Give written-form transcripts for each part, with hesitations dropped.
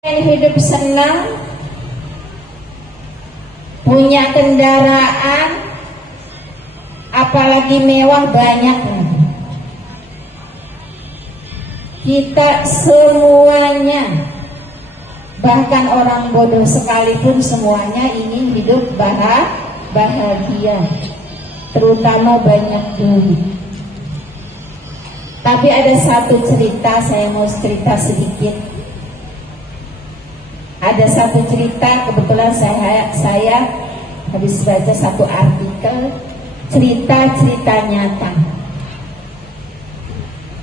Hidup senang, punya kendaraan, apalagi mewah banyak. Kita semuanya, bahkan orang bodoh sekalipun, semuanya ingin hidup bahagia, terutama banyak duit. Tapi ada satu cerita, saya mau cerita sedikit. Ada satu cerita, kebetulan saya habis baca satu artikel, cerita nyata.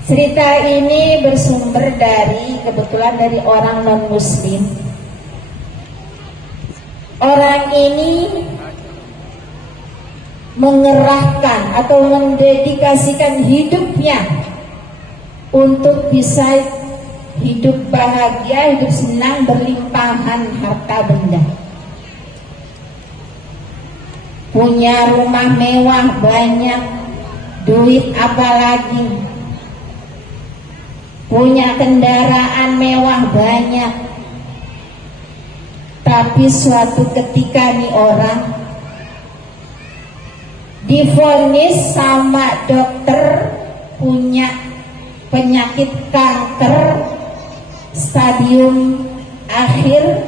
Cerita ini bersumber kebetulan dari orang non-muslim. Orang ini mengerahkan atau mendedikasikan hidupnya untuk bisa hidup bahagia, hidup senang, berlimpahan harta benda. Punya rumah mewah banyak, duit apalagi. Punya kendaraan mewah banyak. Tapi suatu ketika nih orang divonis sama dokter punya penyakit kanker stadium akhir,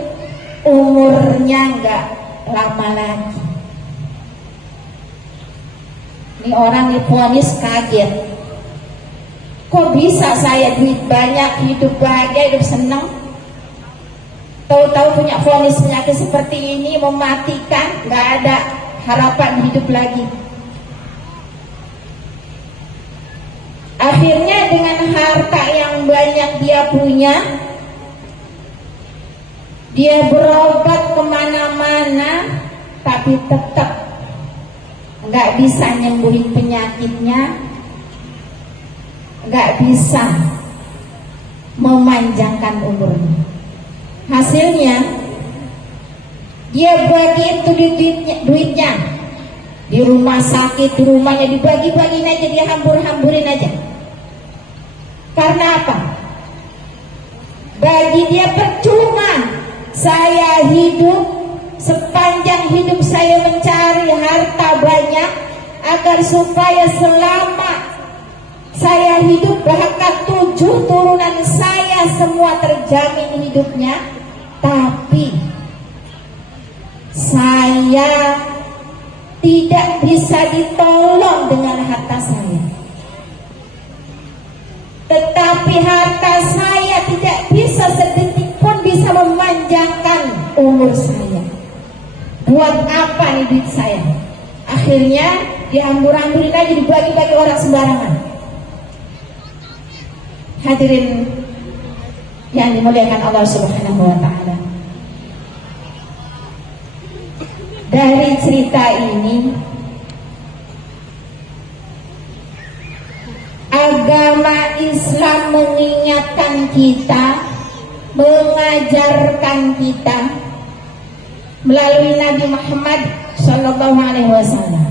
umurnya nggak lama lagi. Ini orang divonis kaget, kok bisa saya duit banyak, hidup bahagia, hidup senang, tahu-tahu punya vonis penyakit seperti ini mematikan, nggak ada harapan hidup lagi. Akhirnya dengan harta yang banyak dia punya, dia berobat kemana-mana, tapi tetap nggak bisa nyembuhin penyakitnya, nggak bisa memanjangkan umurnya. Hasilnya dia bagi itu duitnya di rumah sakit, di rumahnya dibagi-bagiin aja, dia hambur-hamburin aja. Karena apa? Bagi dia percuma saya hidup, sepanjang hidup saya mencari harta banyak agar supaya selama saya hidup, bahkan 7 turunan saya semua terjamin hidupnya. Tapi saya tidak bisa ditolong dengan harta saya. Tetapi harta saya tidak bisa sedetik pun bisa memanjangkan umur saya. Buat apa nih duit saya? Akhirnya dihambur-hamburin aja, dibagi-bagi orang sembarangan. Hadirin yang dimuliakan Allah Subhanahu wa ta'ala, dari cerita ini agama Islam mengingatkan kita, mengajarkan kita melalui Nabi Muhammad sallallahu alaihi wasallam.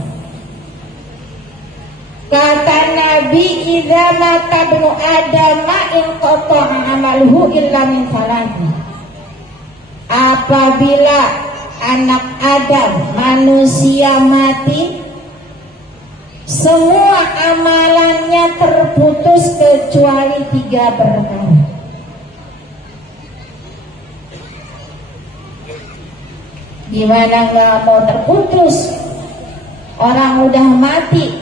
Kata Nabi, "Idza mata ibnu Adam in qata'a amaluhu illa min thalath." Apabila anak Adam, manusia mati, semua amalannya terputus kecuali 3 perkara. Gimana nggak mau terputus? Orang udah mati,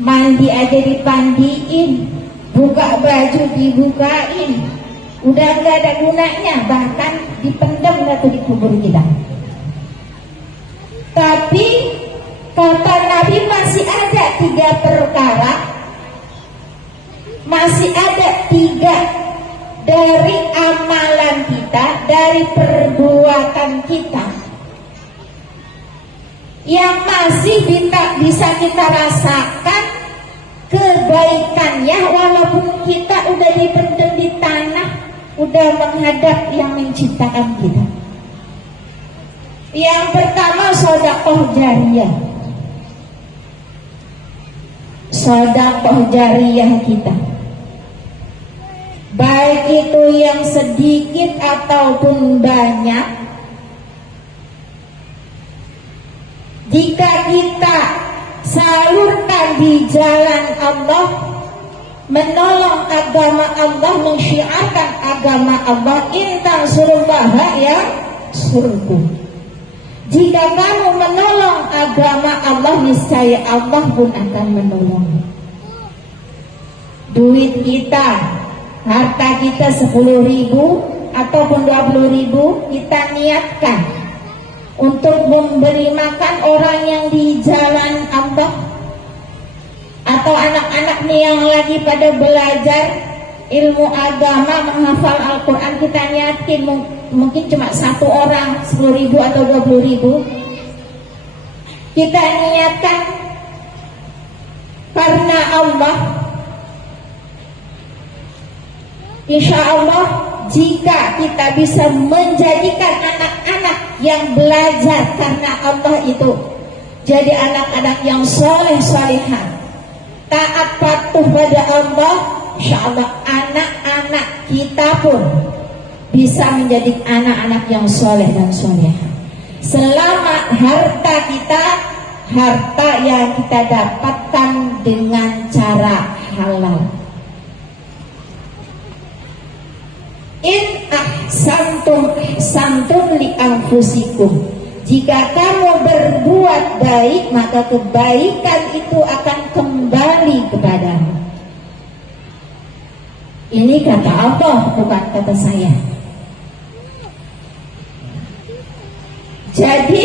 mandi aja dipandiin, buka baju dibukain, udah nggak ada gunanya, bahkan dipendam atau dikubur kita. Tapi kata Nabi masih ada 3 perkara, masih ada 3 dari amalan kita, dari perbuatan kita yang masih bisa kita rasakan kebaikannya walaupun kita udah dipendam di tanah, udah menghadap yang menciptakan kita. Yang pertama, sedekah jariyah. Sedekah jariyah kita baik itu yang sedikit ataupun banyak. Jika kita salurkan di jalan Allah, menolong agama Allah, mensyiarkan agama Allah, intan surullaha ya surku. Jika kamu menolong agama Allah, niscaya Allah pun akan menolong. Duit kita, harta kita 10.000 ataupun 20.000, kita niatkan untuk memberi makan orang yang di jalan Allah, atau anak-anak nih yang lagi pada belajar ilmu agama, menghafal Al-Quran, kita niatin mungkin cuma satu orang 10.000 atau 20.000, kita niatkan karena Allah. Insya Allah, jika kita bisa menjadikan anak-anak yang belajar karena Allah itu jadi anak-anak yang soleh-solehah, taat patuh pada Allah, insya Allah anak-anak kita pun bisa menjadi anak-anak yang soleh dan solehah. Selama harta kita, harta yang kita dapatkan dengan cara halal. In ahsantum ahsantum li anfusikum. Jika kamu berbuat baik, maka kebaikan itu akan kembali kepadamu. Ini kata Allah, bukan kata saya. Jadi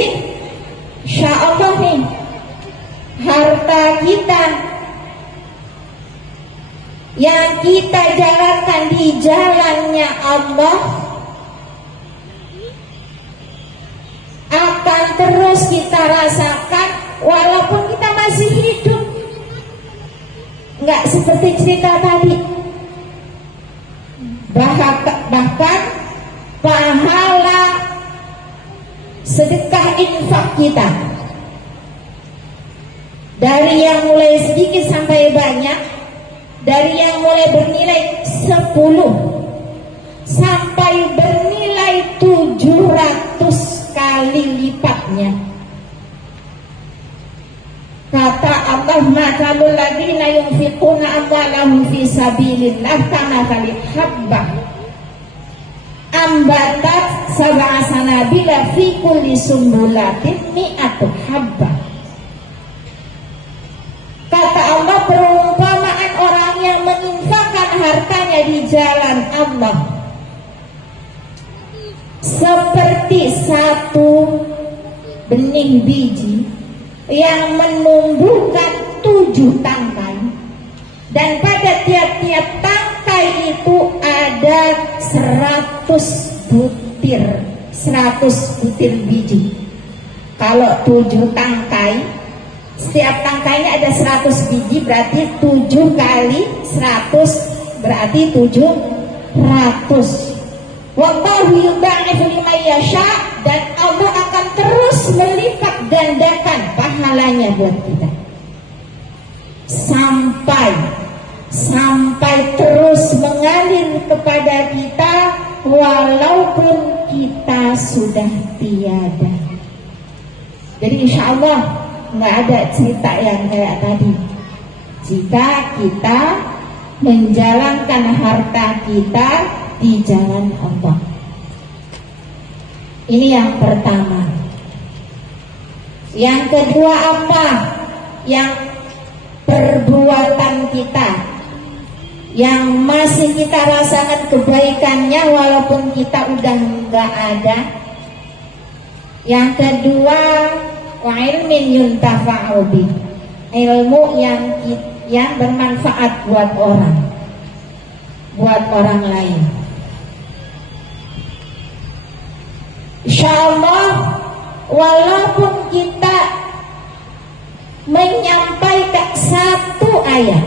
insya Allah nih, harta kita yang kita jalankan di jalannya Allah akan terus kita rasakan walaupun kita masih hidup. Nggak seperti cerita tadi, bahkan pahala sedekah infak kita dari yang mulai sedikit sampai banyak, dari yang mulai bernilai 10 sampai bernilai 700 kali lipatnya. Kata Allah, matalul ladzina yunfiquna amwalahum fi sabilillah kamathali habbah ambatat sab'a sanabila fi kulli sumbulatin mi'atu habbah. Kata Allah, perumpamaan orang yang menginfakkan hartanya di jalan Allah seperti satu benih biji yang menumbuhkan 7 tangkai, dan pada tiap-tiap tangkai itu ada 100 butir biji. Kalau 7 tangkai, setiap tangkainya ada 100 biji, berarti 7 kali 100 berarti 700. Wallahu yudha'ifu liman yasha, dan Allah akan terus melipat gandakan pahalanya buat kita sampai terus mengalir kepada kita walaupun kita sudah tiada. Jadi insya Allah nggak ada cerita yang kayak tadi. Jika kita menjalankan harta kita di jalan Allah. Ini yang pertama. Yang kedua apa? Yang perbuatan kita yang masih kita rasakan kebaikannya walaupun kita udah nggak ada. Yang kedua, wa ilmin yuntafa'u bih, ilmu yang bermanfaat buat orang lain. Insya Allah, walaupun kita menyampaikan satu ayat,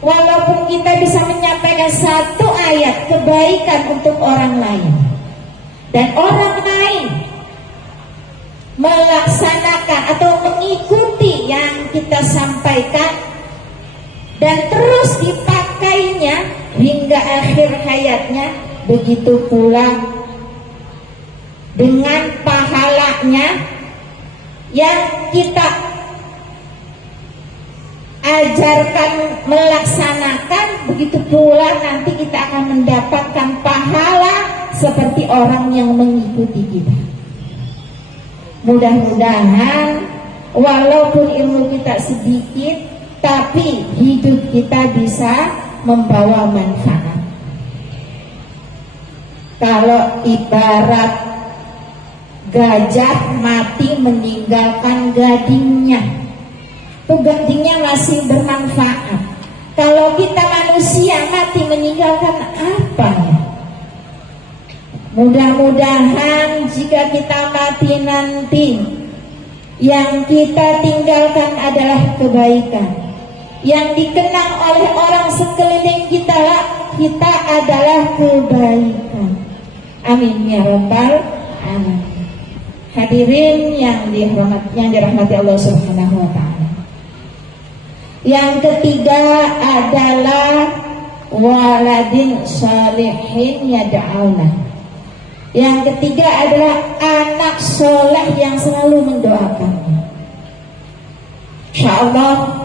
walaupun kita bisa menyampaikan satu ayat kebaikan untuk orang lain, dan orang lain melaksanakan atau mengikuti yang kita sampaikan dan terus dipakainya hingga hingga akhir hayatnya. Begitu pula dengan pahalanya yang kita ajarkan melaksanakan, begitu pula nanti kita akan mendapatkan pahala seperti orang yang mengikuti kita. Mudah-mudahan walaupun ilmu kita sedikit, tapi hidup kita bisa membawa manfaat. Kalau ibarat gajah mati meninggalkan gadingnya, itu gadingnya masih bermanfaat. Kalau kita manusia mati meninggalkan apa ya? Mudah-mudahan jika kita mati nanti, yang kita tinggalkan adalah kebaikan. Yang dikenang oleh orang sekeliling kita adalah kebaikan. Amin ya rabbal alamin. Hadirin yang dirahmati Allah Subhanahu wa taala. Yang ketiga adalah waladin shalihin yad'auna. Yang ketiga adalah anak soleh yang selalu mendoakannya. Insyaallah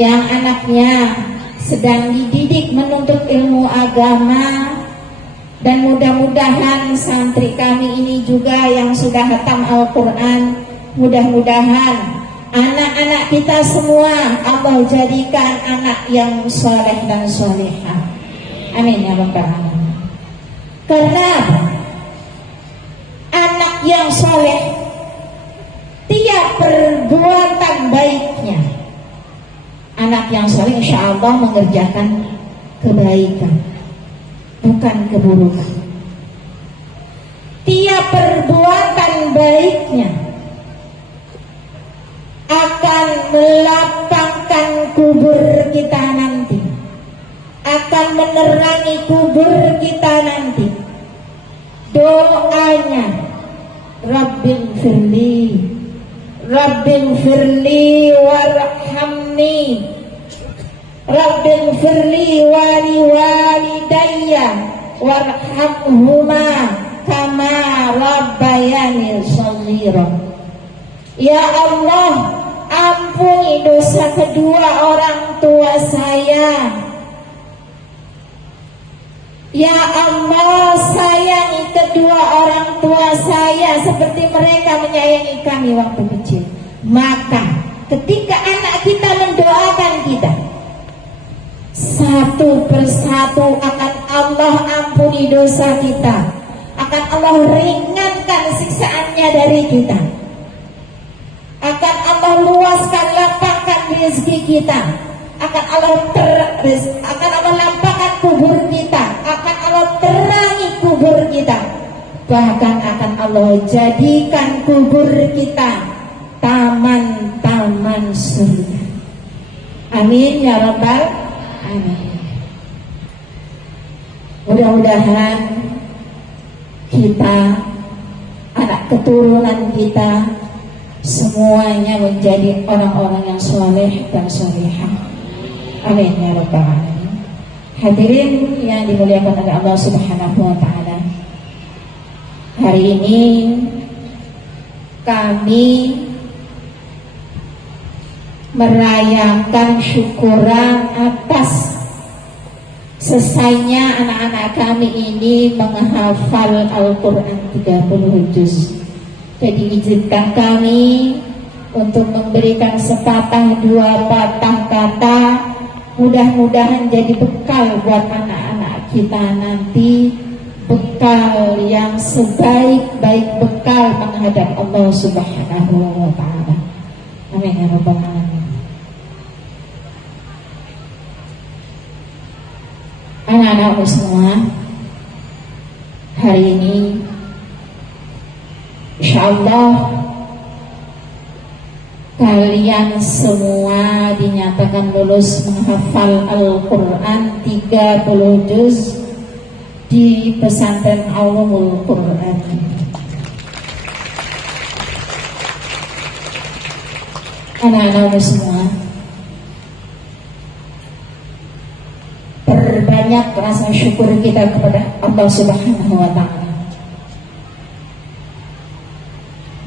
yang anaknya sedang dididik menuntut ilmu agama, dan mudah-mudahan santri kami ini juga yang sudah khatam Al-Quran, mudah-mudahan anak-anak kita semua Allah jadikan anak yang soleh dan solehah. Amin ya rabbal alamin. Karena anak yang soleh, tiap perbuatan baiknya, anak yang soleh insya Allah mengerjakan kebaikan, bukan keburukan. Tiap perbuatan baiknya akan melapangkan kubur kita nanti, akan menerangi kubur kita nanti. Doanya Rabbil firli, Rabbil firli warhamni, Rabbil firli wali walidayya warhamhuma kama rabbayani shaghira. Ya Allah, ampuni dosa kedua orang tua saya. Ya Allah, sayangi kedua orang tua saya seperti mereka menyayangi kami waktu kecil. Maka ketika anak kita mendoakan kita, satu persatu akan Allah ampuni dosa kita, akan Allah ringankan siksaannya dari kita, akan Allah luaskan lapangkan rezeki kita, akan Allah lapangkan kubur kita, akan Allah terangi kubur kita, bahkan akan Allah jadikan kubur kita taman-taman surga. Amin ya rabbal alamin. Mudah-mudahan kita, anak keturunan kita, semuanya menjadi orang-orang yang soleh dan solehah. Amin ya rabbal alamin. Hadirin yang dimuliakan oleh Allah Subhanahu wa taala, hari ini kami merayakan syukuran atas selesainya anak-anak kami ini menghafal Al-Quran 30 juz. Jadi izinkan kami untuk memberikan sepatah dua patah kata, mudah-mudahan jadi bekal buat anak-anak kita nanti, bekal yang sebaik-baik bekal menghadap Allah Subhanahu wa taala. Amin ya rabbal alamin. Anak-anakku semua, hari ini insyaallah kalian semua dinyatakan lulus menghafal Al-Quran 30 juz di pesantren Ulumul Quran. Anak-anakku semua, perbanyak rasa syukur kita kepada Allah Subhanahu wa Ta'ala.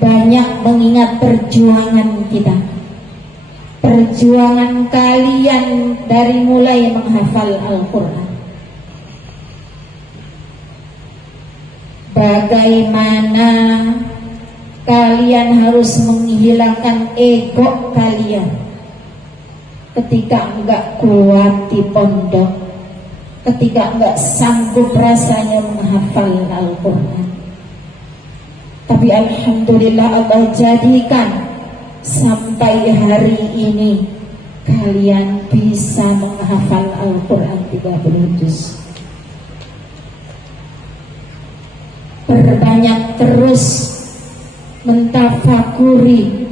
Banyak mengingat perjuangan kita, perjuangan kalian dari mulai menghafal Al-Quran. Bagaimana kalian harus menghilangkan ego kalian ketika enggak kuat di pondok, ketika enggak sanggup rasanya menghafal Al-Quran. Tapi alhamdulillah Allah jadikan sampai hari ini kalian bisa menghafal Al-Quran 30 juz. Perbanyak terus mentafakuri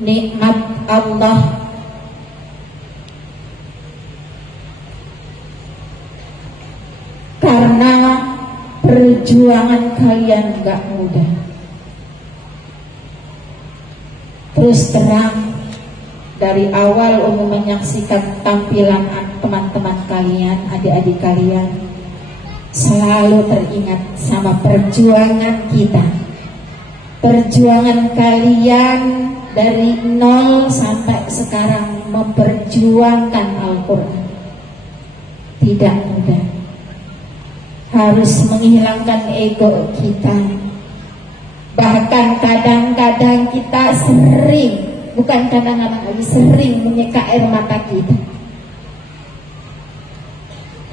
nikmat Allah, karena perjuangan kalian gak mudah. Terus terang, dari awal umum menyaksikan tampilan teman-teman kalian, adik-adik kalian, selalu teringat sama perjuangan kita. Perjuangan kalian dari nol sampai sekarang memperjuangkan Al-Quran tidak mudah. Harus menghilangkan ego kita. Bahkan kadang-kadang kita sering, bukan kadang-kadang lagi, sering menyeka air mata kita.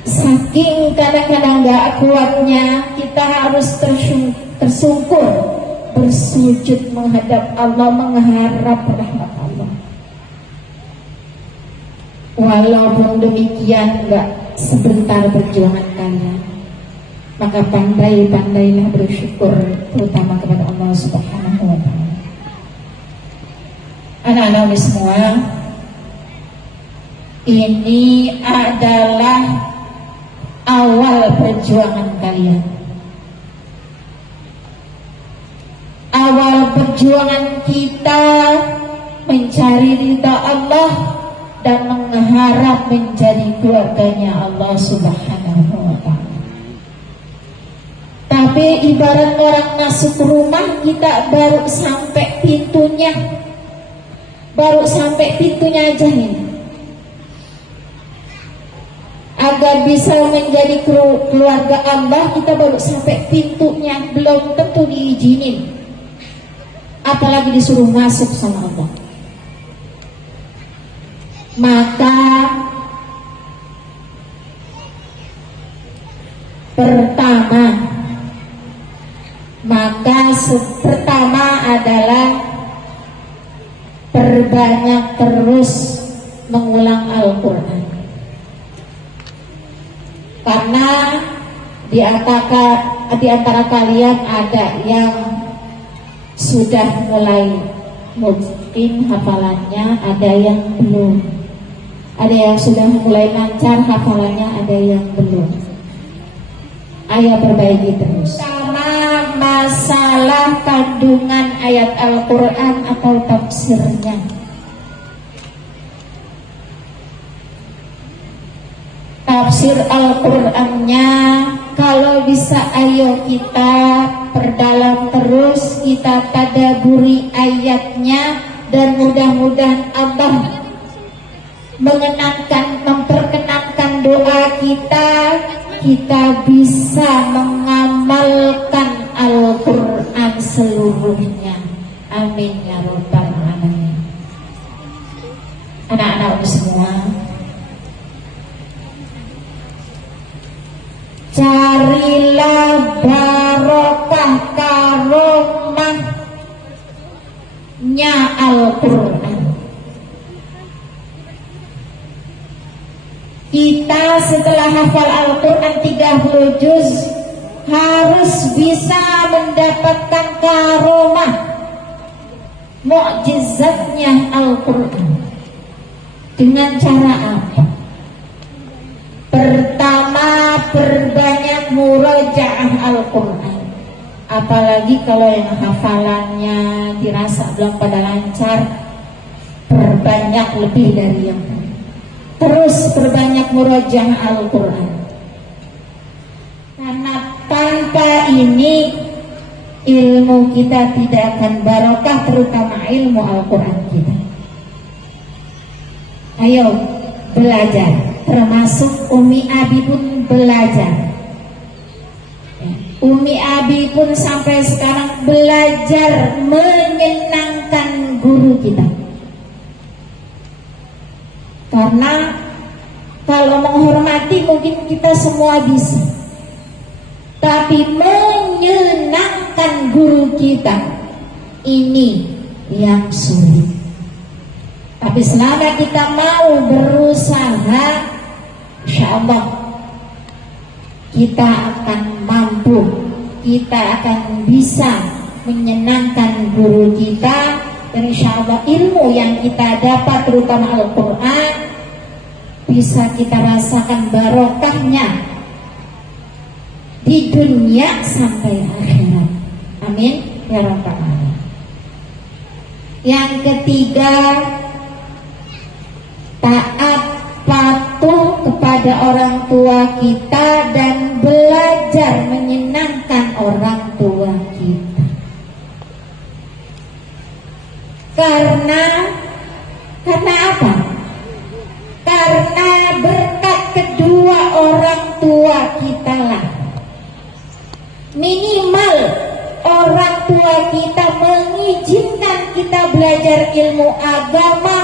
Saking kadang-kadang gak kuatnya, kita harus tersungkur, bersujud menghadap Allah, mengharap rahmat Allah. Walaupun demikian gak sebentar perjuangan kalian, maka pandai-pandailah bersyukur, terutama kepada Allah Subhanahu wa Ta'ala. Anak-anak semua, ini adalah awal perjuangan kalian. Awal perjuangan kita mencari ridha Allah dan mengharap menjadi keluarganya Allah Subhanahu wa Ta'ala. Tapi ibarat orang masuk rumah, kita baru sampai pintunya, aja ini. Agar bisa menjadi keluarga Allah, kita baru sampai pintunya, belum tentu diizinin, apalagi disuruh masuk sama Allah. Maka pertama adalah perbanyak terus mengulang Al-Quran. Karena di antara kalian ada yang sudah mulai mungkin hafalannya, ada yang belum. Ada yang sudah mulai lancar hafalannya, ada yang belum. Ayo perbaiki terus. Sama masalah kandungan ayat Al-Quran atau tafsirnya. Tafsir Al-Qurannya, kalau bisa ayo kita perdalam terus, kita tadaburi ayatnya, dan mudah-mudahan Allah memperkenankan doa kita bisa mengamalkan Al-Quran seluruhnya. Amin ya rabbal alamin. Anak-anak semua, carilah barokah karomahnya Al-Quran. Kita setelah hafal Al-Quran 30 juz harus bisa mendapatkan karomah, mukjizatnya Al-Quran. Dengan cara apa? Pertama, perbanyak murojaah Al-Quran. Apalagi kalau yang hafalannya dirasa belum pada lancar, perbanyak lebih dari yang terus perbanyak murojaah Al-Quran. Karena tanpa ini ilmu kita tidak akan barokah, terutama ilmu Al-Quran kita. Ayo belajar, termasuk Umi Abi pun belajar. Umi Abi pun sampai sekarang belajar menyenangkan guru kita. Karena kalau menghormati mungkin kita semua bisa, tapi menyenangkan guru kita ini yang sulit. Tapi selama kita mau berusaha, insya Allah kita akan mampu, kita akan bisa menyenangkan guru kita. Dan insya Allah ilmu yang kita dapat, terutama Al-Quran, bisa kita rasakan barokahnya di dunia sampai akhirat. Amin ya rabbal alamin. Yang ketiga, taat patuh kepada orang tua kita dan belajar menyenangkan orang tua kita. Karena apa? Karena berkat kedua orang tua kita lah, minimal orang tua kita mengizinkan kita belajar ilmu agama,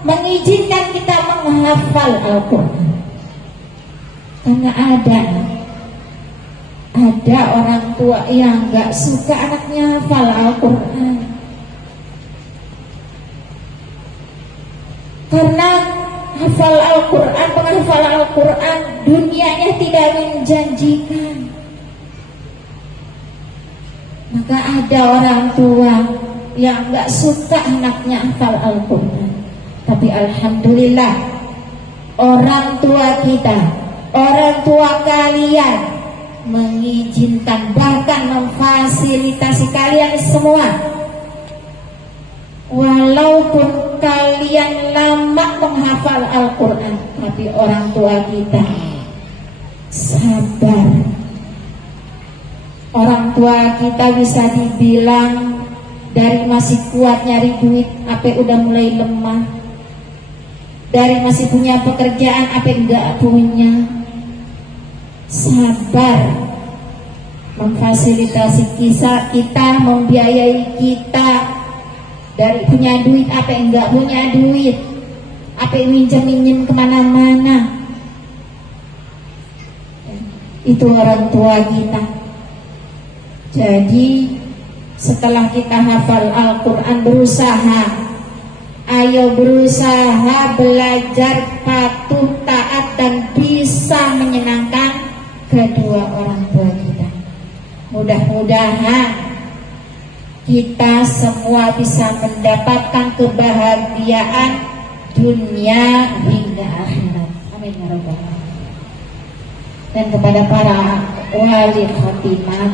mengizinkan kita menghafal Al-Quran. Karena ada orang tua yang gak suka anaknya hafal Al-Quran. Karena hafal Al-Quran, penghafal Al-Quran dunianya tidak menjanjikan. Maka ada orang tua yang gak suka anaknya hafal Al-Quran. Tapi alhamdulillah, orang tua kita, orang tua kalian mengizinkan, bahkan memfasilitasi kalian semua. Walaupun kalian lama menghafal Al-Quran, tapi orang tua kita sabar. Orang tua kita bisa dibilang dari masih kuat nyari duit, apa udah mulai lemah. Dari masih punya pekerjaan, apa enggak punya. Sabar memfasilitasi kita, membiayai kita. Dari punya duit, apa enggak punya duit, apa minjem kemana-mana. Itu orang tua kita. Jadi setelah kita hafal Al-Quran, ayo berusaha belajar patuh, taat, dan bisa menyenangkan kedua orang tua kita. Mudah-mudahan kita semua bisa mendapatkan kebahagiaan dunia hingga akhirat. Amin ya rabbal alamin. Dan kepada para wali khotimah,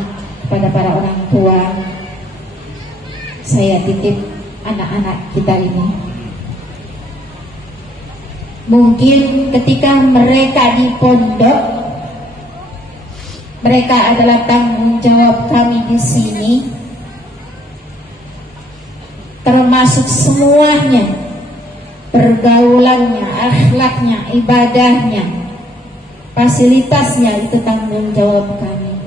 kepada para orang tua, saya titip anak-anak kita ini. Mungkin ketika mereka di pondok, mereka adalah tanggung jawab kami di sini, termasuk semuanya, pergaulannya, akhlaknya, ibadahnya, fasilitasnya, itu tanggung jawab kami.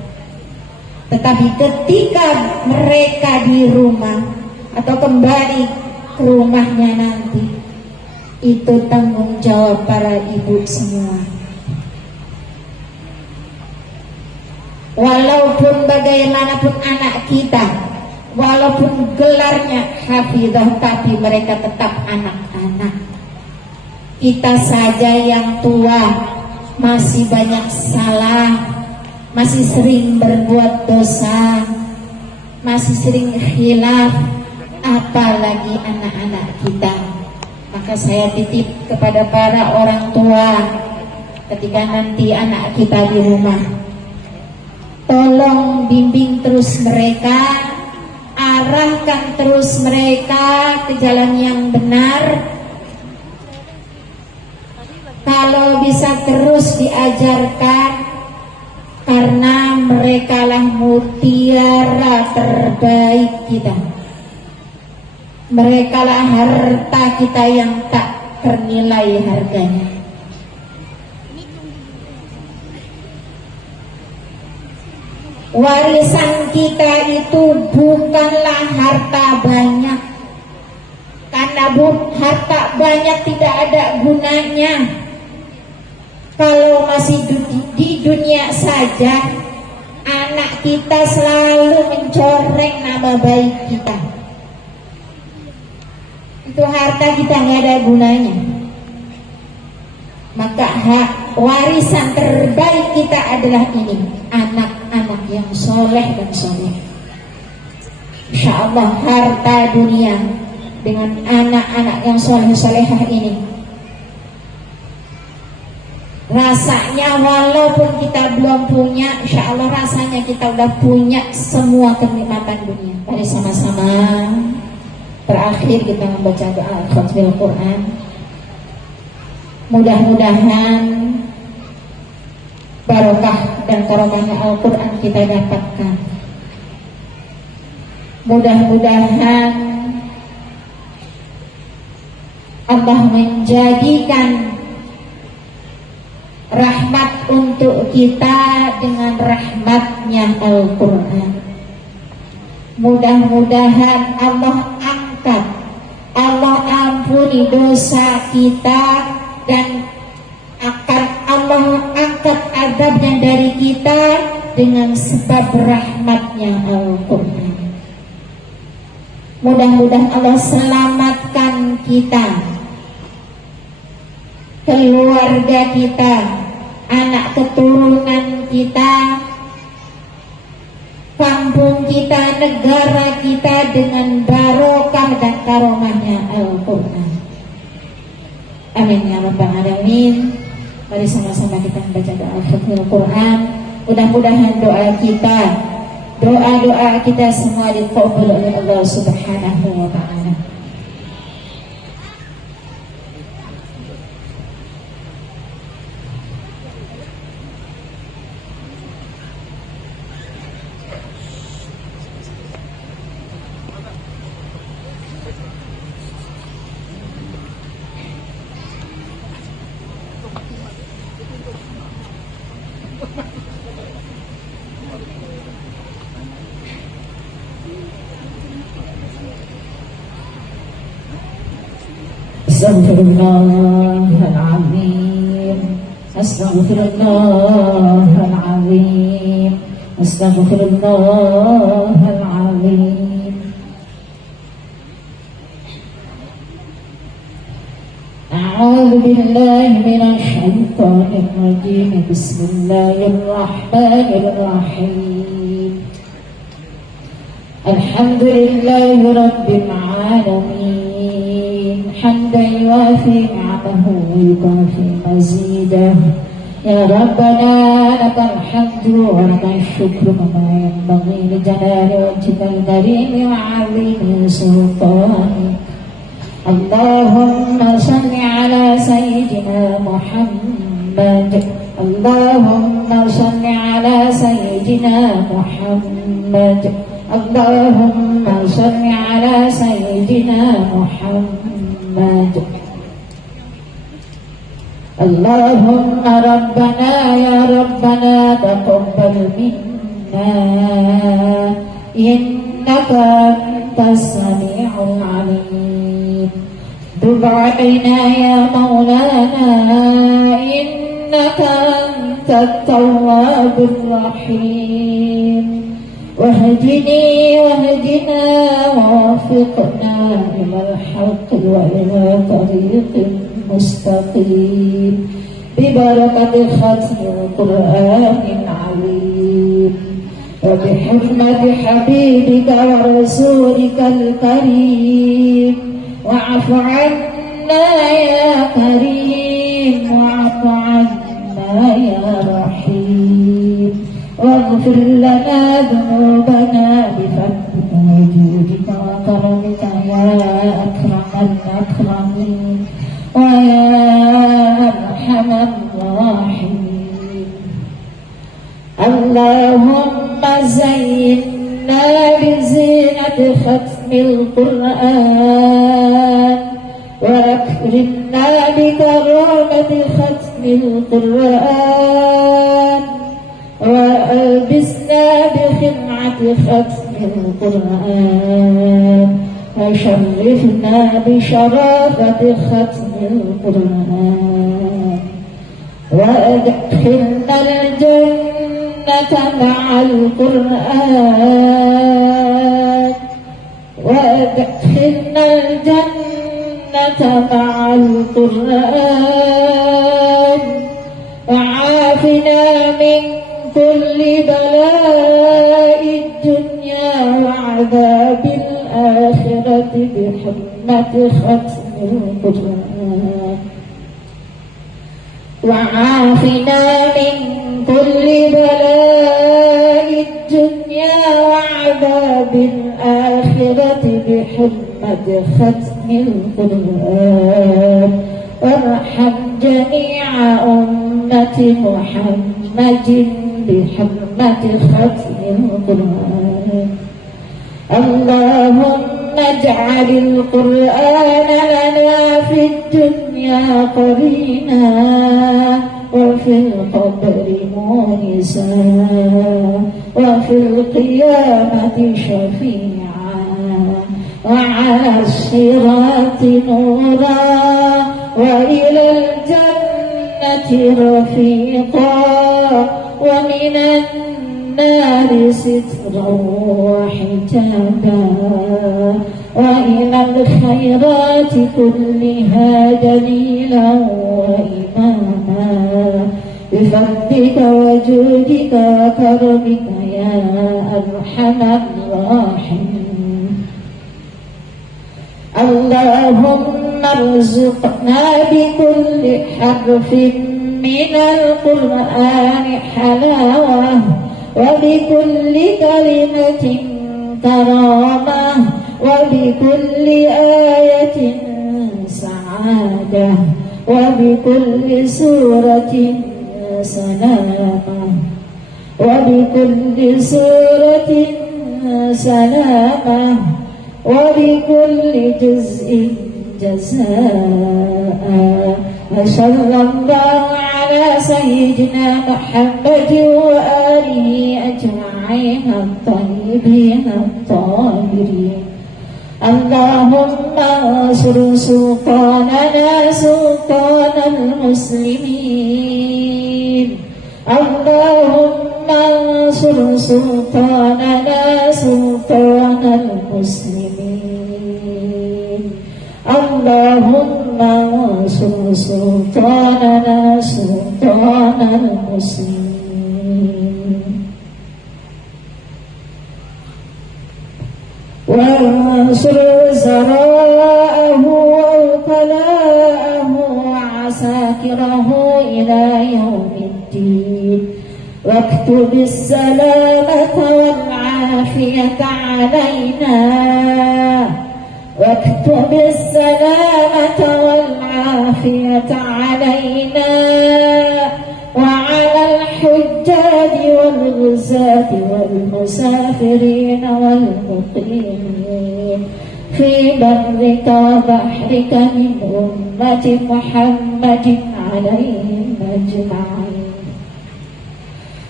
Tetapi ketika mereka di rumah atau kembali ke rumahnya nanti, itu tanggung jawab para ibu semua. Walaupun bagaimanapun anak kita, walaupun gelarnya hafizah, tapi mereka tetap anak-anak. Kita saja yang tua masih banyak salah, masih sering berbuat dosa, masih sering khilaf, apalagi anak-anak kita. Maka saya titip kepada para orang tua, ketika nanti anak kita di rumah, tolong bimbing terus mereka, arahkan terus mereka ke jalan yang benar. Kalau bisa terus diajarkan, karena merekalah mutiara terbaik kita. Merekalah harta kita yang tak ternilai harganya. Warisan kita itu bukanlah harta banyak, karena harta banyak tidak ada gunanya kalau masih di dunia saja. Anak kita selalu mencoreng nama baik kita. Itu harta kita nggak ada gunanya. Maka warisan terbaik kita adalah ini, anak-anak yang soleh dan soleh. Insya Allah harta dunia dengan anak-anak yang soleh-solehah ini, rasanya walaupun kita belum punya, insya Allah rasanya kita udah punya semua kenikmatan dunia. Mari sama-sama terakhir kita membaca doa khatmil Quran. Mudah-mudahan barokah dan karomahnya Al-Quran kita dapatkan. Mudah-mudahan Allah menjadikan rahmat untuk kita dengan rahmatnya Al-Quran. Mudah-mudahan Allah angkat, Allah ampuni dosa kita, dan akan Allah angkat azabnya dari kita dengan sebab rahmatnya Al-Quran. Mudah-mudahan Allah selamatkan kita, keluarga kita, anak keturunan kita, kampung kita, negara kita dengan barokah dan karomahnya Al-Quran. Amin ya rabbal alamin. Mari sama-sama kita membaca doa khatmil Quran. Mudah-mudahan doa-doa kita semua dikabul oleh Allah Subhanahu wa ta'ala. Astaghfirullahaladzim, astaghfirullahaladzim, astaghfirullahaladzim. A'udzu billahi minasy syaithanir rajim. Bismillahirrahmanirrahim. Alhamdulillahi rabbil alamin. حمدا يوافي نعمه ويكافي مزيده. يا ربنا لك الحمد ولك الشكر كما ينبغي لجلال وجهك الكريم وعظيم سلطانك. اللهم صل على سيدنا محمد. اللهم صل على سيدنا محمد. اللهم صل على سيدنا محمد. اللهم ربنا يا ربنا تقبل منا إنك أنت السميع العليم. تب علينا يا مولانا إنك أنت التواب الرحيم. واهدني واهدنا ووفقنا إلى الحق وإلى طريق مستقيم ببركة ختم القرآن العظيم وبحرمة حبيبك ورسولك الكريم. واعف عنا يا كريم، واعف عنا يا رحيم، واغفر لنا ذنوبنا بفضلك وجودك وكرمك يا أكرم الأكرمين ويا أرحم الراحمين. اللهم زينا بزينة ختم القرآن وأكرمنا بكرامة ختم القرآن وألبسنا بخدمة ختم القرآن وشرفنا بشرافة ختم القرآن وأدخلنا الجنة مع القرآن وأدخلنا الجنة مع القرآن وعافنا من كل بلاء الدنيا وعذاب الآخرة بحرمة ختم القرآن وعافنا من كل بلاء الدنيا وعذاب الآخرة بحرمة ختم القرآن وارحم جميع أمة محمد بحرمة ختم القرآن. اللهم اجعل القرآن لنا في الدنيا قرينا وفي القبر مونسا وفي القيامة شفيعا وعلى الصراط نورا وإلى الجنة رفيقا ومن النار سترا وحجابا وإلى الخيرات كلها دليلا وإماما بفضلك وجودك وكرمك يا أرحم الراحمين. اللهم ارزقنا بكل حرف من القرآن حلاوة وبكل كلمة كرامة وبكل آية سعادة وبكل سورة سلامة وبكل سورة سلامة وبكل جزء جزاء. وصلى الله على سيدنا محمد وآله أجمعين الطيبين الطاهرين. اللهم انصر سلطاننا سلطان المسلمين. اللهم انصر سلطاننا سلطان المسلمين. اللهم انصر سلطاننا سلطان المسلمين وانصر وزراءه ووكلاءه وعساكره إلى يوم الدين واكتب السلامة والعافية علينا واكتب السلامة والعافية علينا وعلى الحجاج والغزاة والمسافرين والمقيمين في برك وبحرك من أمة محمد عليهم أجمعين.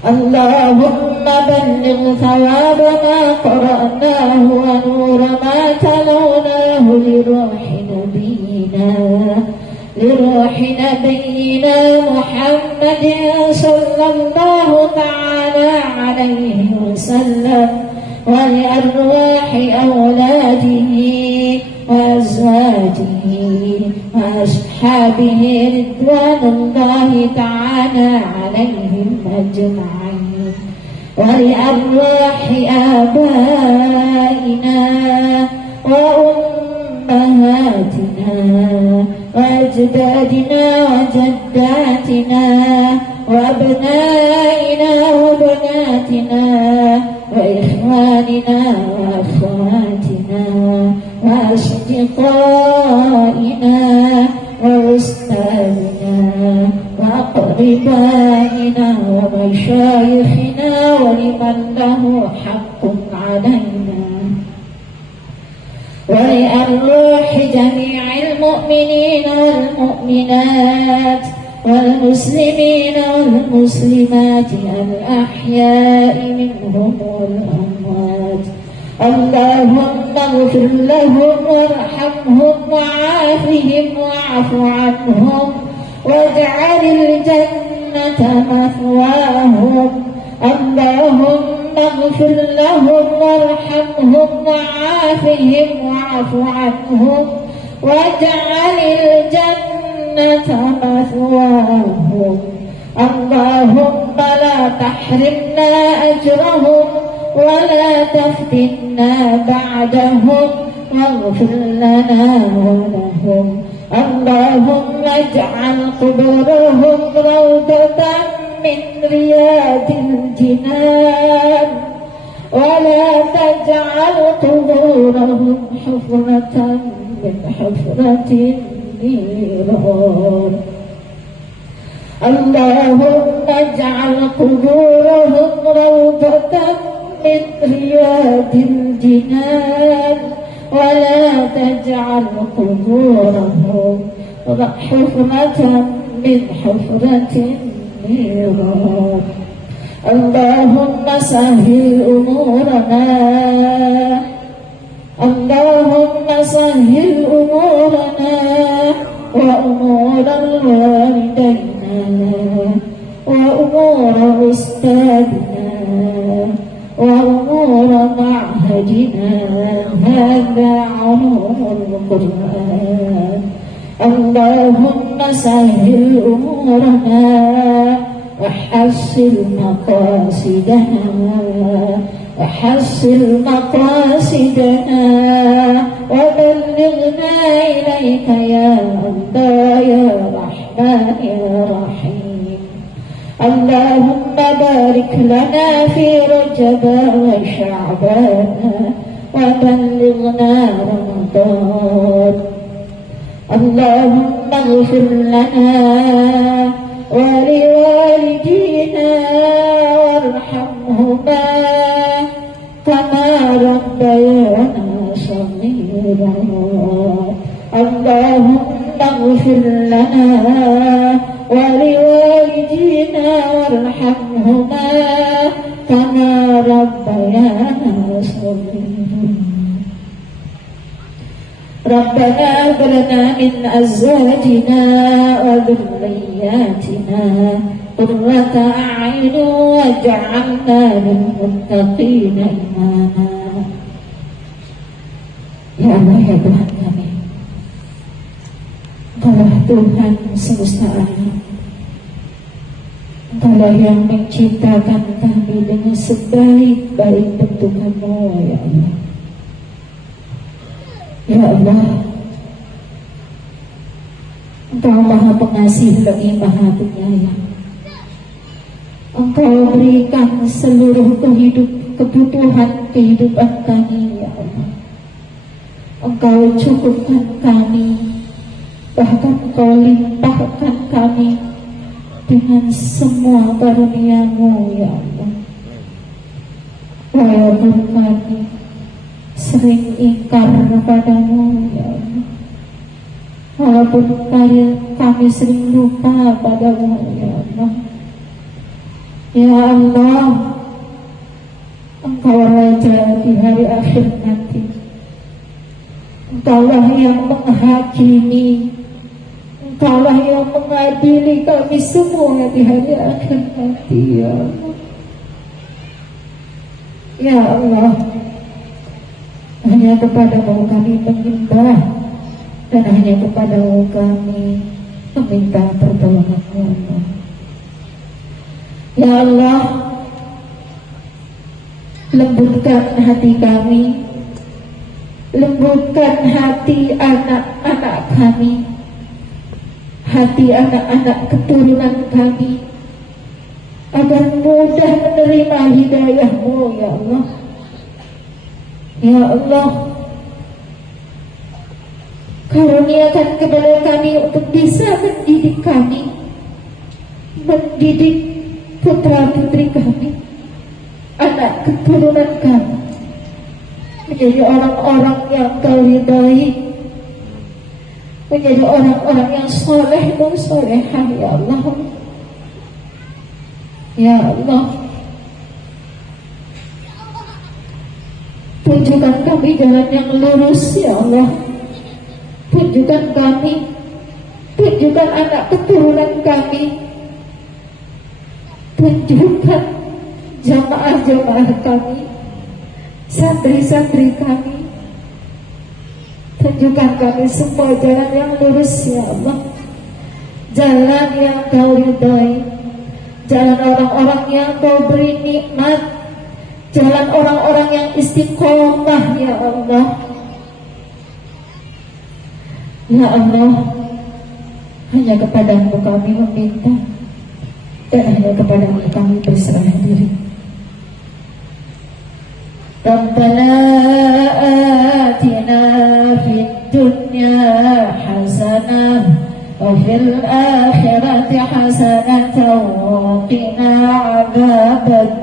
اللهم بلغ ثواب ما قرأناه ونور ما تلوناه لروح نبينا محمد صلى الله تعالى عليه وسلم ولأرواح أولاده وأزواجه وأصحابه رضوان الله تعالى عليهم أجمعين ولأرواح آبائنا وأمهاتنا وأجدادنا وجداتنا وأبنائنا وبناتنا وإخواننا وأخواتنا وأصدقائنا وأستاذنا وأقربائنا ومشايخنا لمن له حق علينا ولأرواح جميع المؤمنين والمؤمنات والمسلمين والمسلمات الأحياء منهم والأموات. اللهم اغفر لهم وارحمهم وعافهم واعف عنهم واجعل الجنة مثواهم. اللهم اغفر لهم وارحمهم وعافهم واعف عنهم واجعل الجنة مثواهم. اللهم لا تحرمنا أجرهم ولا تفتنا بعدهم واغفر لنا ولهم. اللهم اجعل قبورهم روضة من رياض الجنان ولا تجعل قبورهم حفرة من حفرة النيران. اللهم اجعل قبورهم روضة من رياض الجنان ولا تجعل قبورهم حفرة من حفرة النيران. اللهم سهل أمورنا اللهم سهل أمورنا وأمور والدينا وأمور أستاذنا وأمور معهدنا هذا علوم القرآن. اللهم سهل أمورنا وحسن مقاصدنا وحسن مقاصدنا وبلغنا إليك يا الله يا رحمن يا رحيم. اللهم بارك لنا في رجب وشعبان وبلغنا رمضان. اللهم اغفر لنا ولوالدينا وارحمهما كما ربيانا صغيرا. اللهم اغفر لنا ولوالدينا وارحمهما كما ربيانا صغيرا. ربنا هب لنا من أزواجنا وذرياتنا قرة أعين واجعلنا للمتقين إماما. Ya Allah ya Tuhan kami, Engkaulah Tuhan semesta alam, Engkaulah yang menciptakan kami dengan sebaik-baik bentukan-Mu ya Allah. Ya Allah, Engkau Maha Pengasih lagi Maha Penyayang. Engkau berikan seluruh kebutuhan kehidupan kami ya Allah. Engkau cukupkan kami, bahkan Engkau limpahkan kami dengan semua karunia-Mu ya Allah. Walaupun kami sering ingkar kepadamu ya Allah, walaupun kami sering lupa padamu ya Allah. Ya Allah, Engkau Raja di hari akhir nanti. Engkaulah yang menghakimi, Engkaulah yang mengadili kami semua di hari akhir nanti ya Allah. Ya Allah, hanya kepadamu kami menyembah dan hanya kepadamu kami meminta pertolongan-Mu Allah. Ya Allah, lembutkan hati kami, lembutkan hati anak-anak kami, hati anak-anak keturunan kami, agar mudah menerima hidayah-Mu ya Allah. Ya Allah, karuniakan kepada kami untuk bisa mendidik kami, mendidik putra-putri kami, anak keturunan kami menjadi orang-orang yang Kau ridhai, menjadi orang-orang yang soleh dan solehah, ya Allah. Ya Allah, tunjukkan kami jalan yang lurus, ya Allah. Tunjukkan kami, tunjukkan anak keturunan kami, tunjukkan jamaah-jamaah kami, santri-santri kami, tunjukkan kami semua jalan yang lurus, ya Allah. Jalan yang Kau ridhai, jalan orang-orang yang Kau beri nikmat, jalan orang-orang yang istiqomah, ya Allah. Ya Allah, hanya kepadamu kami meminta, dan hanya kepadamu kami berserah diri. Rabbana atina fid dunya hasanah wa fil akhirati hasanatan wa qina adzabannar.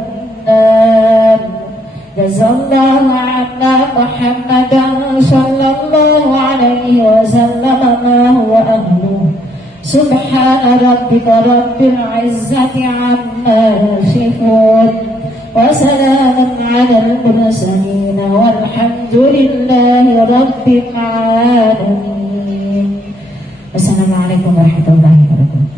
Jazallahu anna Muhammadan sallallahu alaihi wasallam ma huwa ahluh. Subhana rabbika rabbil izzati amma yasifun wa salamun alal mursalin walhamdulillahi rabbil alamin. Wassalamualaikum warahmatullahi wabarakatuh.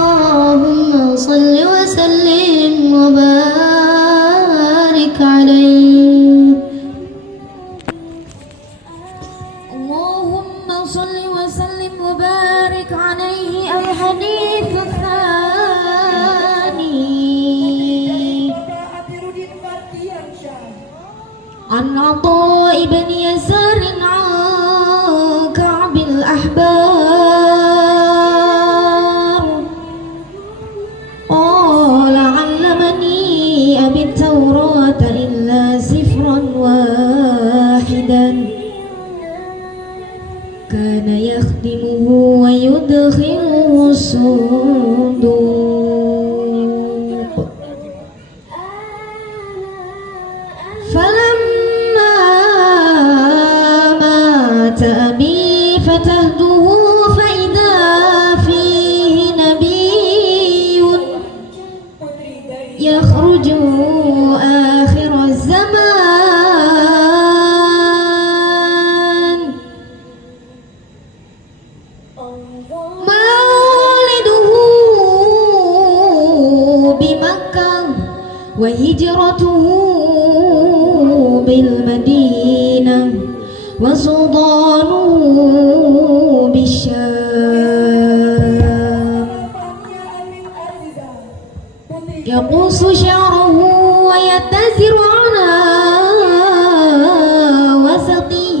Allahumma salli wa sallim wa barik alaihi. Allahumma salli wa sallim wa barik alaihi. Al-hadits tsani an Atha ibn Yasar an Ka'b al-Ahbar qala 'allamani abi at-Tawrat illa sifran wahidan kana yakhdimuhu wa yudkhiluhu as-sunduq. فلما مات أبي فتحته فإذا فيه نبي يخرج آخر الزمان مولده بمكة وهجرته بالمدينة وسلطانه بالشام يقص شعره ويتزر على وسطه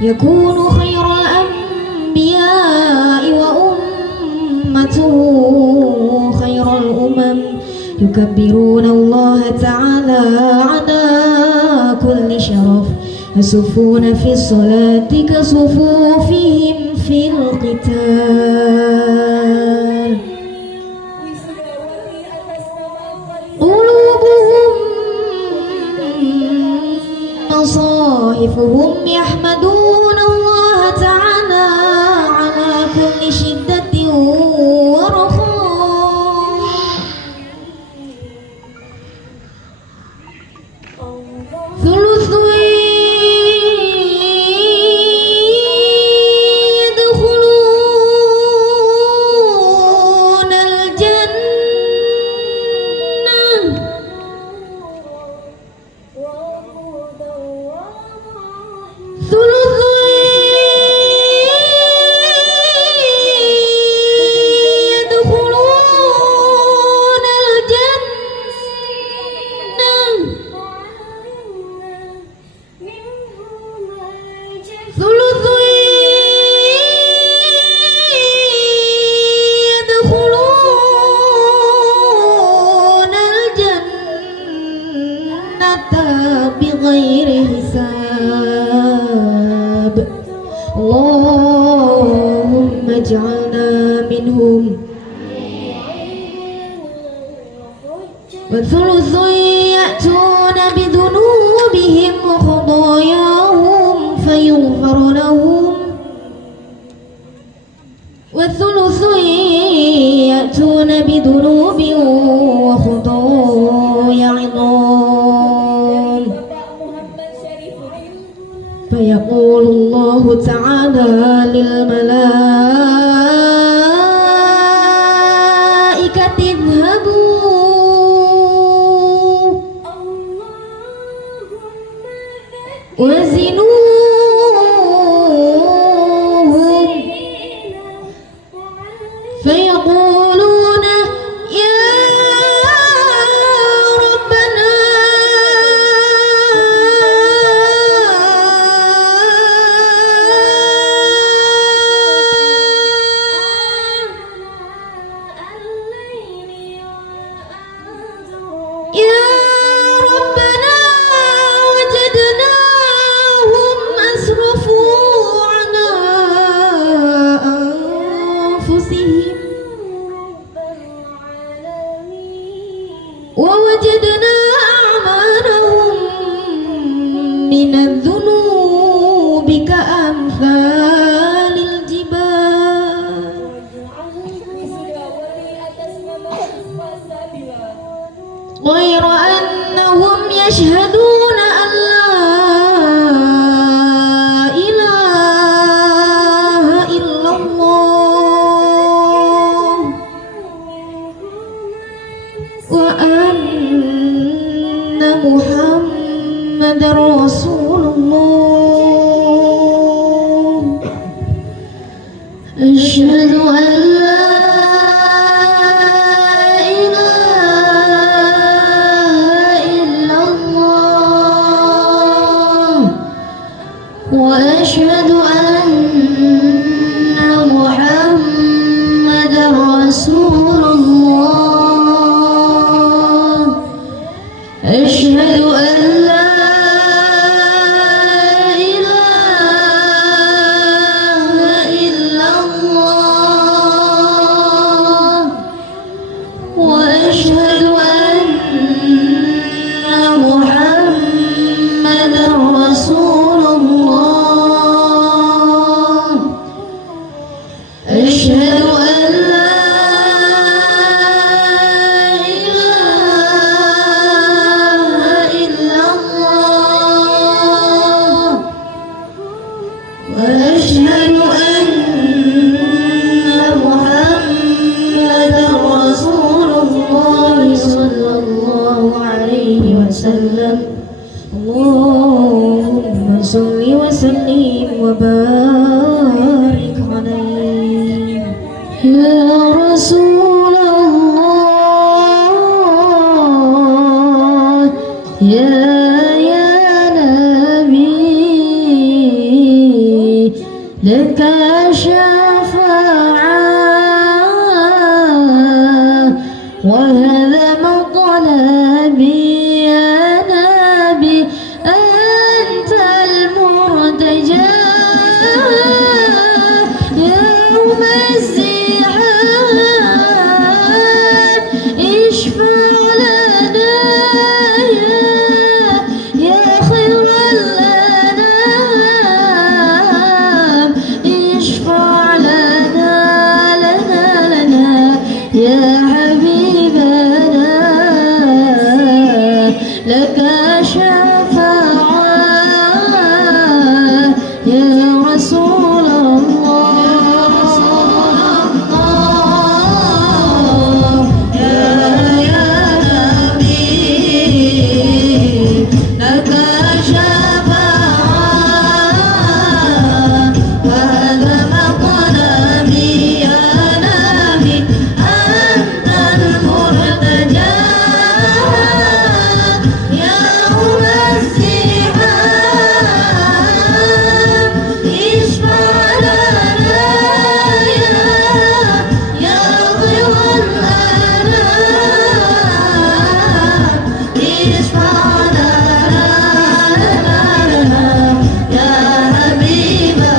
يكون خير الأنبياء وأمته خير يكبرون الله تعالى على كل شرف يصفون في الصلاة كصفوفهم في القتال قلوبهم مصاحفهم يحمدون الله تعالى على كل شدة ورخاء ثلث يدخلون الجنة ثلث يدخلون الجنة ثلث يدخلون الجنة بغير حساب اللهم اجعلنا منهم وثلث يأتون بذنوبهم وخطاياهم فيغفر لهم وثلث يأتون بذنوب وخطايا عظام فيقول الله تعالى للملائكة اذهبوا وزنوهم فيقولون يا ربنا يا ربنا وجدناهم أسرفوا على أنفسهم ووجدنا أعمالهم من الذنوب كأمثال الجبال غير أنهم يشهدون أن لا إله إلا الله وأن محمد رسول الله أشهد أن لا وأشهد أن محمد رسول الله أشهد أن لا إله إلا الله وأشهد أن محمد رسول الله أشهد أن لا إله إلا الله وأشهد أن محمد رسول الله صلى الله عليه وسلم اللهم صل وسلم وبارك عليه يا رسول الله يا نبي لك شفاعة وهي هذا مطلبي يا نبي أنت المرتجى يا مسيحا اشفع لنا يا خير الأنام اشفع لنا يا حبيبنا لك شفاعة يا رسول الله يا نبي لك شفاعة وهذا مطلبي يا نبي أنت المرتجى يا مسيحا اشفع لنا يا خير الأنام اشفع لنا يا حبيبنا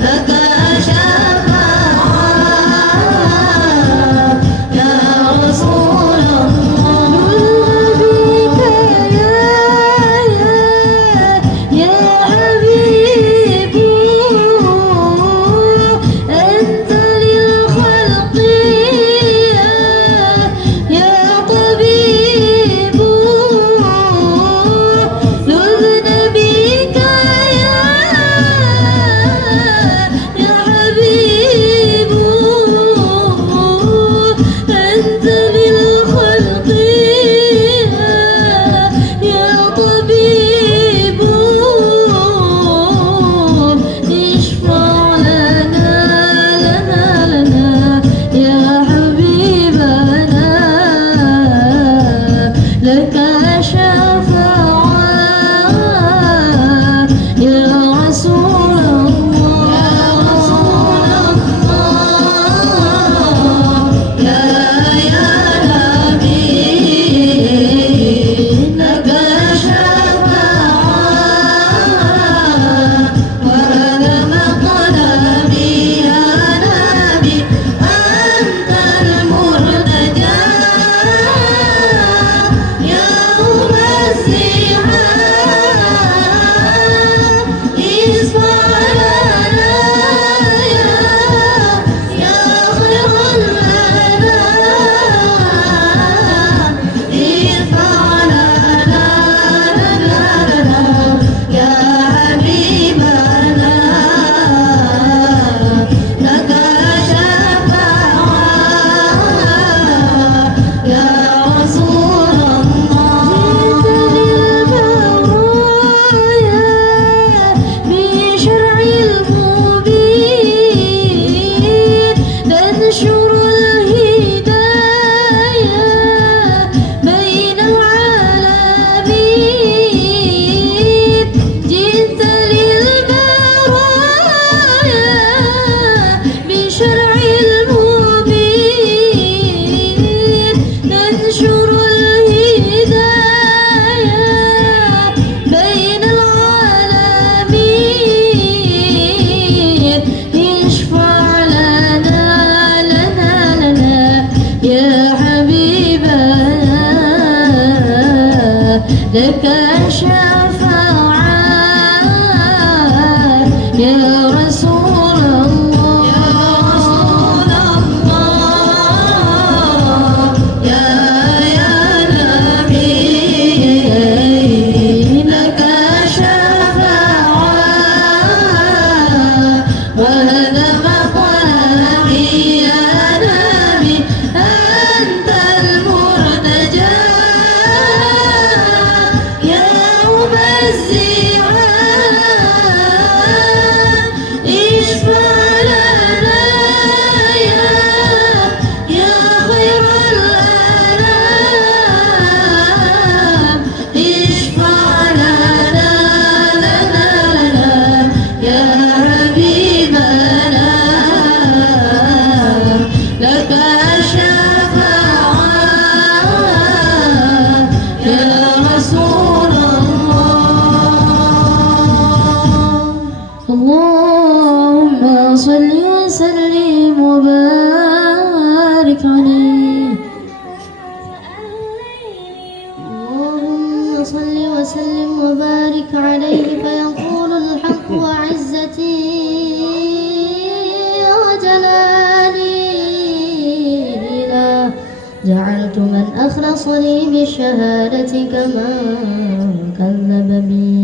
لك شفاعة يا رسول الله بك يا حبيب أنت للخلق يا طبيب لذنا بك يا حبيب أنت للخلق يا طبيب اشفع لنا يا حبيبنا لك شفاعة يا رسول الله يا نبي لك شفاعة وهذا مطلبي يا نبي أنت المرتجى يا مسيحا اشفع لنا يا خير الأنام اشفع لنا يا حبيبنا لك شفاعة يا رسول الله بشرع المبين تنشر الهداية بين العالمين جئت للبرايا بشرع المبين تنشر الهداية بين العالمين اشفع لنا يا حبيبنا لك شفاعة يا رسول الله يا نبي لك شفاعة وهذا مطلبي يا نبي أنت المرتجى يا شفاعة يا رسول الله. اللهم صل وسلم وبارك عليه. اللهم صل وسلم وبارك عليه. فيقول الحق وعزتي وجلالي لا جعلت من أخلصني بالشهادة كما كذب بي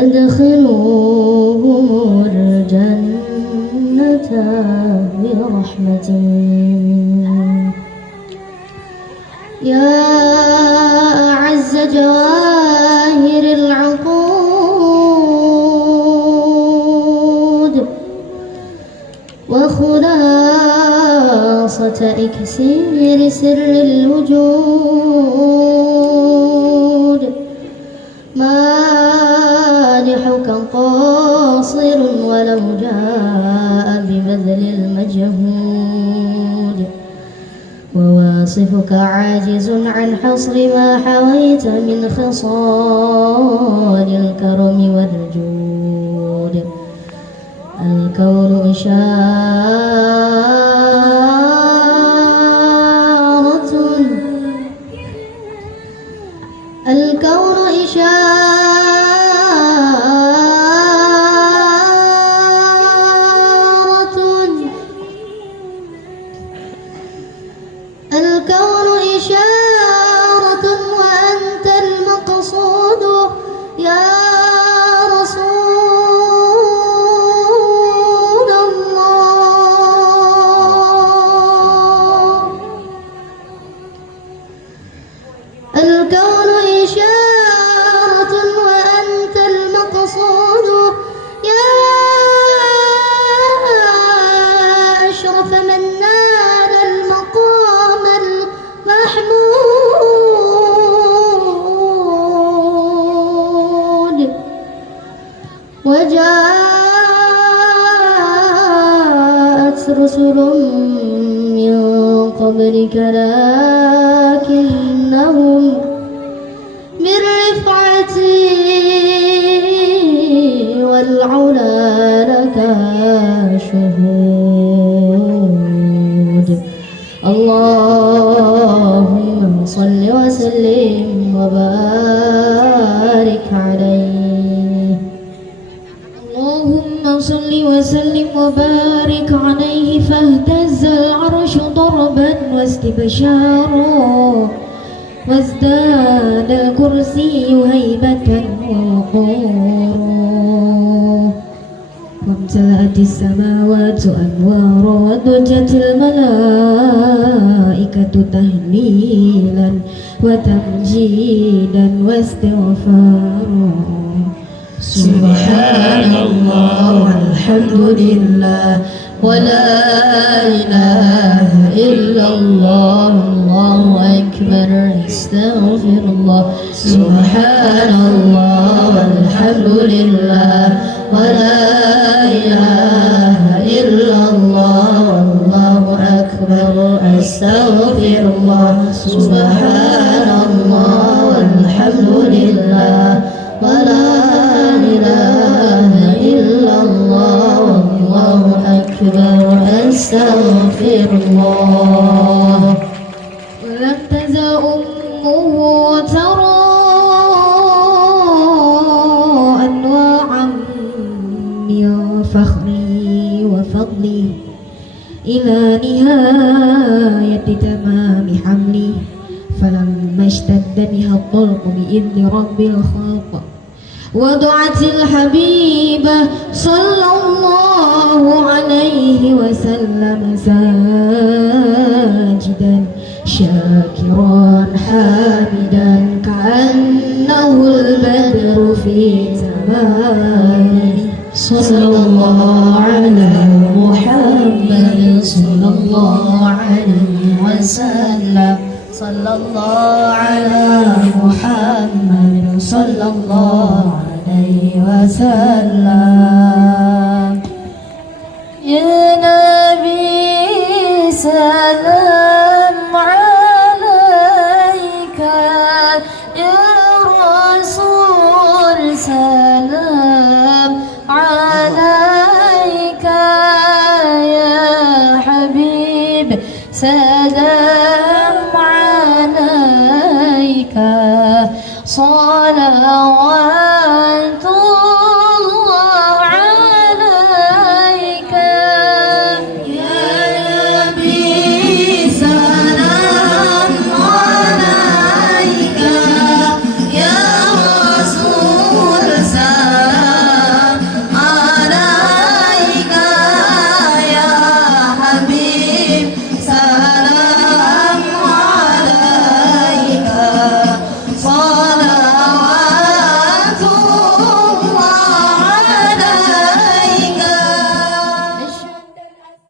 أدخلوهم الجنة برحمتي. يا أعز جواهر العقود وخلاصة إكسير سر الوجود، مادحك قاصر ولو جاء ببذل المجهود، وواصفك عاجز عن حصر ما حويت من خصال الكرم والجود. الكون إشارة، الكون إشارة، الكون إشارة وأنت المقصود يا رسول الله. الكون إشارة وأنت المقصود يا أشرف من نال المقام المحمود. وجاءت رسل من قبلك لكنهم من رفعتي والعلا لك شهود. اللهم صل وسلم وبارك عليه. اللهم صل وسلم وبارك عليه. فاهتز العرش ضربا واستبشارا وازداد الكرسي هيبة ووقورا، وامتلأت السماوات أنوارا وضجت الملائكة تهليلا وتمجيدا واستغفارا. سبحان الله والحمد لله ولا إله إلا الله الله أكبر استغفر الله. سبحان الله والحمد لله ولا إله إلا الله الله أكبر استغفر الله. سبحان الله والحمد لله ولا إله إلا الله الله أكبر أستغفر الله. ولم تزل أمه ترى أنواعا من فخري وفضلي إلى نهاية تمام حملي، فلما اشتد بها الطلق بإذن رب الخلق وضعت الحبيب صلى الله عليه وسلم ساجدا شاكرا حامدا كأنه البدر في تمامه. صلى الله على محمد صلى الله عليه وسلم. صلى الله على محمد صلى الله عليه وسلم.